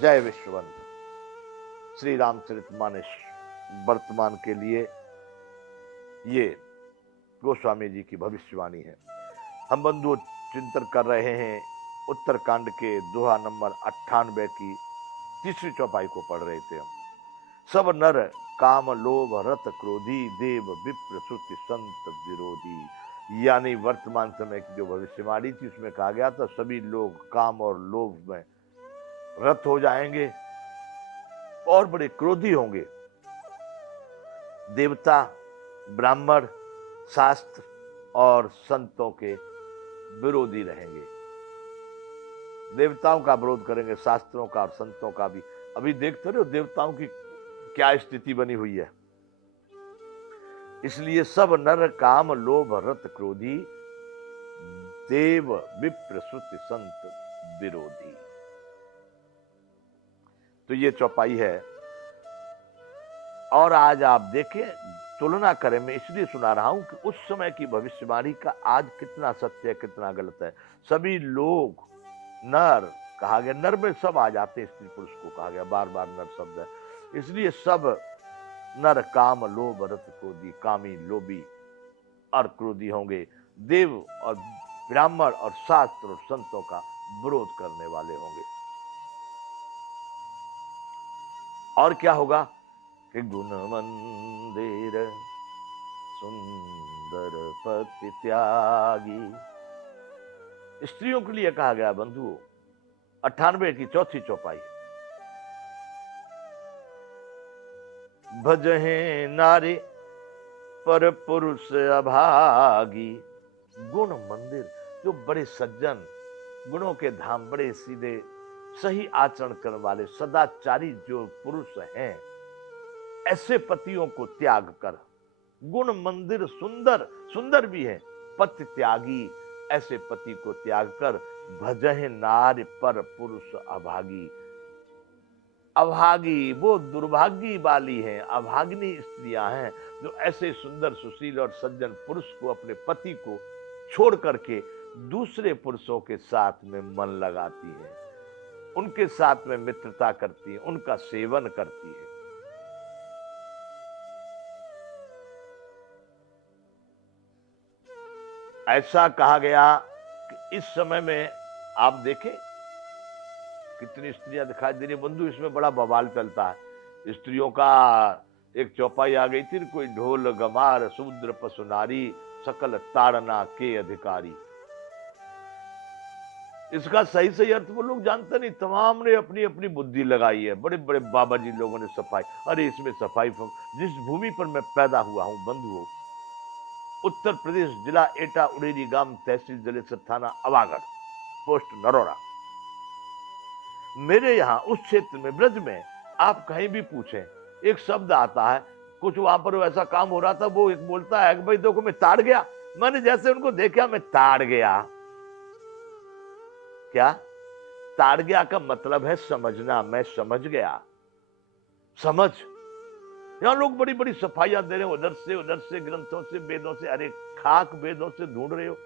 जय विश्ववंत। श्री रामचरितमानस वर्तमान के लिए ये गोस्वामी जी की भविष्यवाणी है। हम बंधु चिंतन कर रहे हैं उत्तरकांड के दोहा नंबर 98 की तीसरी चौपाई को पढ़ रहे थे हम। सब नर काम लोभ रत क्रोधी देव विप्र श्रुति संत विरोधी। यानी वर्तमान समय की जो भविष्यवाणी थी उसमें कहा गया था सभी लोग काम और लोभ में रत हो जाएंगे और बड़े क्रोधी होंगे। देवता, ब्राह्मण, शास्त्र और संतों के विरोधी रहेंगे। देवताओं का विरोध करेंगे, शास्त्रों का और संतों का भी। अभी देखते रहो देवताओं की क्या स्थिति बनी हुई है। इसलिए सब नर काम लोभ रत क्रोधी देव विप्र श्रुति संत विरोधी। तो ये चौपाई है। और आज आप देखें, तुलना करें, मैं इसलिए सुना रहा हूं कि उस समय की भविष्यवाणी का आज कितना सत्य है कितना गलत है। सभी लोग नर कहा गया, नर में सब आ जाते हैं, स्त्री पुरुष को कहा गया, बार बार नर शब्द है। इसलिए सब नर काम लोभ रत क्रोधी, कामी लोभी और क्रोधी होंगे। देव और ब्राह्मण और शास्त्र और संतों का विरोध करने वाले होंगे। और क्या होगा कि गुण मंदिर सुंदर पति त्यागी। स्त्रियों के लिए कहा गया बंधुओं, 98 की चौथी चौपाई। भजहे नारी पर पुरुष अभागी। गुण मंदिर, जो बड़े सज्जन, गुणों के धाम, बड़े सीधे सही आचरण करने वाले सदाचारी जो पुरुष हैं, ऐसे पतियों को त्याग कर, गुण मंदिर सुंदर, सुंदर भी है, पति त्यागी, ऐसे पति को त्याग कर भजहे नारी पर पुरुष अभागी। अभागी वो दुर्भागी वाली हैं, अभागिनी स्त्रियां हैं जो ऐसे सुंदर सुशील और सज्जन पुरुष को, अपने पति को छोड़ करके दूसरे पुरुषों के साथ में मन लगाती हैं, उनके साथ में मित्रता करती है, उनका सेवन करती है। ऐसा कहा गया कि इस समय में आप देखें कितनी स्त्रियां दिखाई दे रही। बंधु इसमें बड़ा बवाल चलता है स्त्रियों का। एक चौपाई आ गई थी, कोई ढोल गमार शूद्र पशु नारी सकल ताड़ना के अधिकारी। इसका सही सही अर्थ वो लोग जानते नहीं, तमाम ने अपनी अपनी बुद्धि लगाई है। बड़े बड़े बाबा जी लोगों ने सफाई, अरे इसमें सफाई। जिस भूमि पर मैं पैदा हुआ हूं बंधुओं, उत्तर प्रदेश, जिला एटा उड़ेरी गांव, तहसील जलेसर, थाना अवागढ़, पोस्ट नरोरा। मेरे यहां उस क्षेत्र में, ब्रज में, आप कहीं भी पूछें, एक शब्द आता है, कुछ वहां पर ऐसा काम हो रहा था, वो एक बोलता है भाई देखो मैं ताड़ गया। मैंने जैसे उनको देखा, मैं ताड़ गया। क्या ताड़ गया का मतलब है समझना, मैं समझ गया, समझ। यहां लोग बड़ी बड़ी सफाइयां दे रहे हो, उधर से ग्रंथों से वेदों से, अरे खाक वेदों से ढूंढ रहे हो।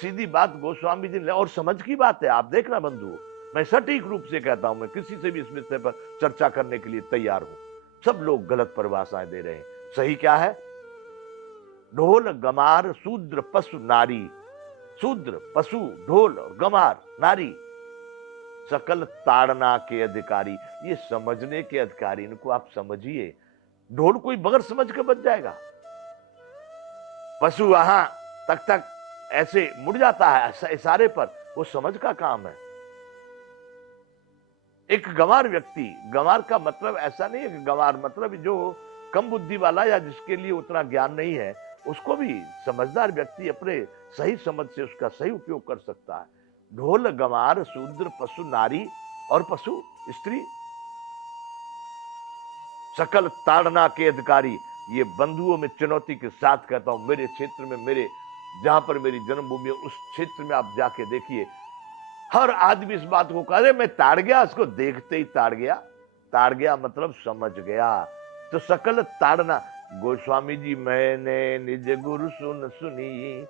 सीधी बात गोस्वामी जी ने, और समझ की बात है। आप देखना बंधु, मैं सटीक रूप से कहता हूं, मैं किसी से भी इस विषय पर चर्चा करने के लिए तैयार हूं। सब लोग गलत परिभाषाएं दे रहे हैं। सही क्या है? ढोल गमार शूद्र पशु नारी। शूद्र पशु, ढोल और गमार नारी, सकल ताड़ना के अधिकारी, ये समझने के अधिकारी। इनको आप समझिए। ढोल कोई बगैर समझ के बच जाएगा, पशु वहां तक तक ऐसे मुड़ जाता है इशारे पर, वो समझ का काम है। एक गंवार व्यक्ति, गंवार का मतलब ऐसा नहीं है कि गंवार मतलब जो कम बुद्धि वाला या जिसके लिए उतना ज्ञान नहीं है, उसको भी समझदार व्यक्ति अपने सही समझ से उसका सही उपयोग कर सकता है। ढोल गंवार शूद्र पशु नारी, और पशु स्त्री, सकल ताड़ना के अधिकारी। ये बंधुओं में चुनौती के साथ कहता हूं, मेरे क्षेत्र में, मेरे जहां पर मेरी जन्मभूमि है, उस क्षेत्र में आप जाके देखिए, हर आदमी इस बात को कह रहे मैं ताड़ गया, उसको देखते ही ताड़ गया। ताड़ गया मतलब समझ गया। तो सकल ताड़ना, गोस्वामी जी, मैंने निज गुरु सुन सुनी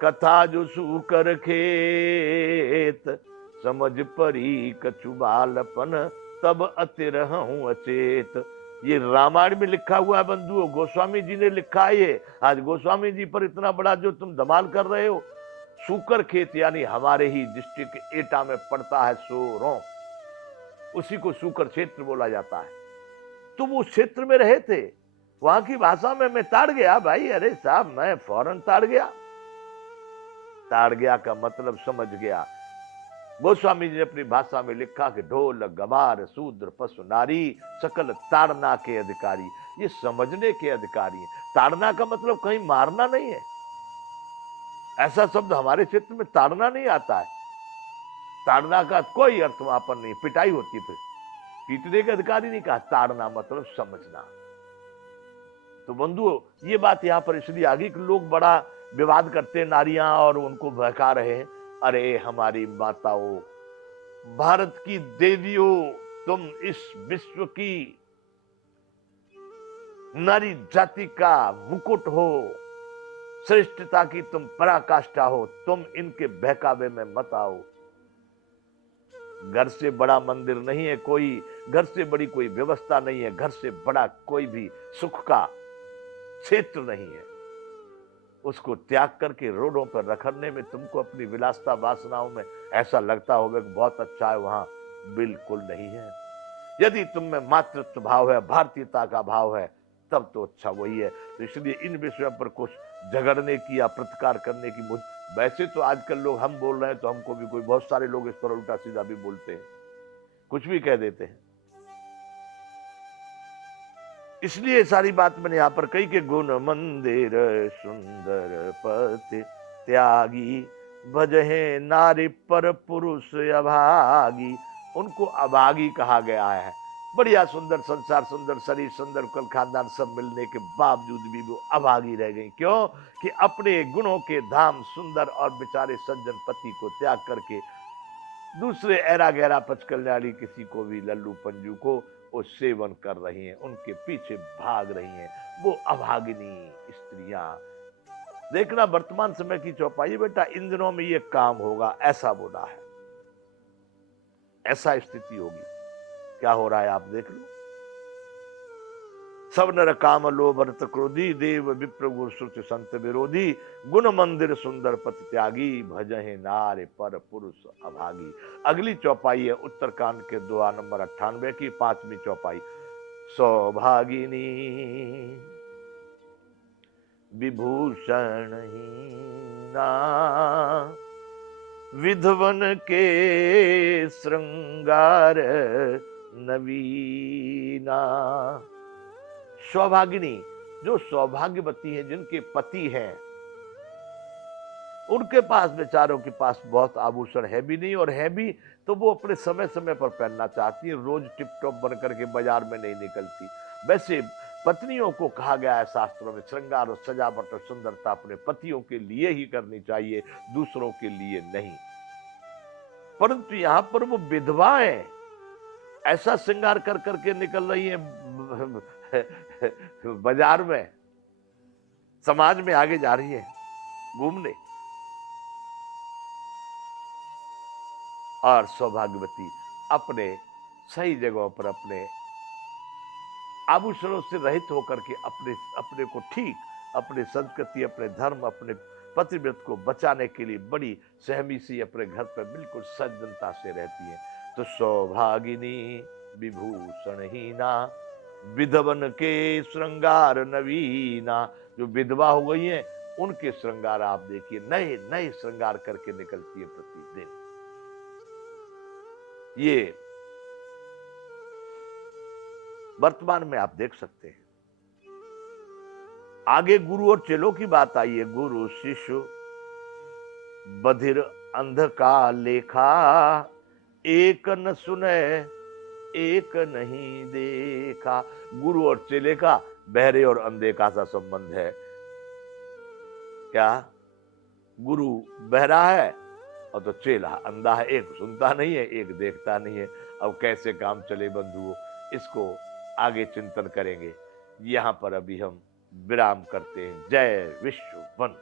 कथा जो सूकर खेत, समझ परी कछु बालपन तब अतिरहूं अचेत। ये रामायण में लिखा हुआ है बंधुओं, गोस्वामी जी ने लिखा है ये। आज गोस्वामी जी पर इतना बड़ा जो तुम धमाल कर रहे हो, सूकर खेत यानी हमारे ही डिस्ट्रिक्ट एटा में पड़ता है सोरों, उसी को सूकर क्षेत्र बोला जाता है। तो वो उस क्षेत्र में रहे थे, वहां की भाषा में मैं ताड़ गया भाई। अरे साहब मैं फौरन ताड़ गया। ताड़ गया का मतलब समझ गया। गोस्वामी जी ने अपनी भाषा में लिखा कि ढोल गवार शूद्र पशु नारी सकल ताड़ना के अधिकारी। ये समझने के अधिकारी हैं। ताड़ना का मतलब कहीं मारना नहीं है, ऐसा शब्द हमारे क्षेत्र में ताड़ना नहीं आता है। ताड़ना का कोई अर्थ वहां पर नहीं, पिटाई होती फिर। पीटने के अधिकारी नहीं कहा, ताड़ना मतलब समझना। तो बंधुओं ये बात यहां पर इसलिए आ गई कि लोग बड़ा विवाद करते हैं नारियां और उनको बहका रहे हैं। अरे हमारी माताओं, भारत की देवियों, तुम इस विश्व की नारी जाति का मुकुट हो, श्रेष्ठता की तुम पराकाष्ठा हो, तुम इनके बहकावे में मत आओ। घर से बड़ा मंदिर नहीं है कोई, घर से बड़ी कोई व्यवस्था नहीं है, घर से बड़ा कोई भी सुख का क्षेत्र नहीं है। उसको त्याग करके रोडों पर रखड़ने में तुमको अपनी विलासता वासनाओं में ऐसा लगता होगा कि बहुत अच्छा है, वहां बिल्कुल नहीं है। यदि तुम में मातृत्व भाव है, भारतीयता का भाव है, तब तो अच्छा वही है। तो इसलिए इन विषयों पर कुछ झगड़ने की या प्रतिकार करने की वैसे तो आजकल लोग हम बोल रहे हैं तो हमको भी कोई बहुत सारे लोग इस पर उल्टा सीधा भी बोलते हैं, कुछ भी कह देते हैं। इसलिए सारी बात मैंने यहां पर कही कि गुण मंदिर सुंदर पति त्यागी, भजहे नारी पर पुरुष अभागी। उनको अभागी कहा गया है। बढ़िया सुंदर संसार, सुंदर शरीर, सुंदर कुल खानदान सब मिलने के बावजूद भी वो अभागी रह गई। क्यों? कि अपने गुणों के धाम सुंदर और बेचारे सज्जन पति को त्याग करके दूसरे ऐरा गहरा पचकल्याणी किसी को भी लल्लू पंजू को वो सेवन कर रही हैं, उनके पीछे भाग रही हैं। वो अभागिनी स्त्रियां। देखना वर्तमान समय की चौपाई, बेटा इन दिनों में ये काम होगा, ऐसा बोला है, ऐसा स्थिति होगी। क्या हो रहा है आप देख लो। सब नर काम लोभ रत क्रोधी, देव विप्र गुरु श्रुति संत विरोधी, गुण मंदिर सुंदर पति त्यागी, भजहे नारे पर पुरुष अभागी। अगली चौपाई है उत्तरकांड के दोहा नंबर 98 की 5वीं चौपाई। सौभागिनी विभूषण हीना, विधवन के श्रृंगार नवीना। सौभागिनी, जो सौभाग्यवती हैं, जिनके पति हैं, उनके पास बेचारों के पास बहुत आभूषण है भी नहीं, और है भी तो वो अपने समय समय पर पहनना चाहती है, रोज टिप टॉप बन करके बाजार में नहीं निकलती। वैसे पत्नियों को कहा गया है शास्त्रों में, श्रृंगार और सजावट और सुंदरता अपने पतियों के लिए ही करनी चाहिए, दूसरों के लिए नहीं। परंतु यहां पर वो विधवाएं ऐसा श्रृंगार कर करके निकल रही है बाजार में, समाज में आगे जा रही है घूमने। और सौभाग्यवती अपने सही जगहों पर अपने आभूषणों से रहित होकर के अपने को ठीक, अपने संस्कृति, अपने धर्म, अपने पतिव्रत को बचाने के लिए बड़ी सहमी सी अपने घर पर बिल्कुल सज्जनता से रहती है। तो सौभागिनी विभूषणहीना, विधवन के श्रृंगार नवीना। जो विधवा हो गई है उनके श्रृंगार आप देखिए, नए नए श्रृंगार करके निकलती है प्रतिदिन। ये वर्तमान में आप देख सकते हैं। आगे गुरु और चेलों की बात आई है। गुरु शिष्य बधिर अंध का लेखा, एक न सुने एक नहीं देखा। गुरु और चेले का बहरे और अंधे का सा संबंध है क्या? गुरु बहरा है और तो चेला अंधा है, एक सुनता नहीं है, एक देखता नहीं है। अब कैसे काम चले बंधुओं, इसको आगे चिंतन करेंगे। यहां पर अभी हम विराम करते हैं। जय विश्व वन।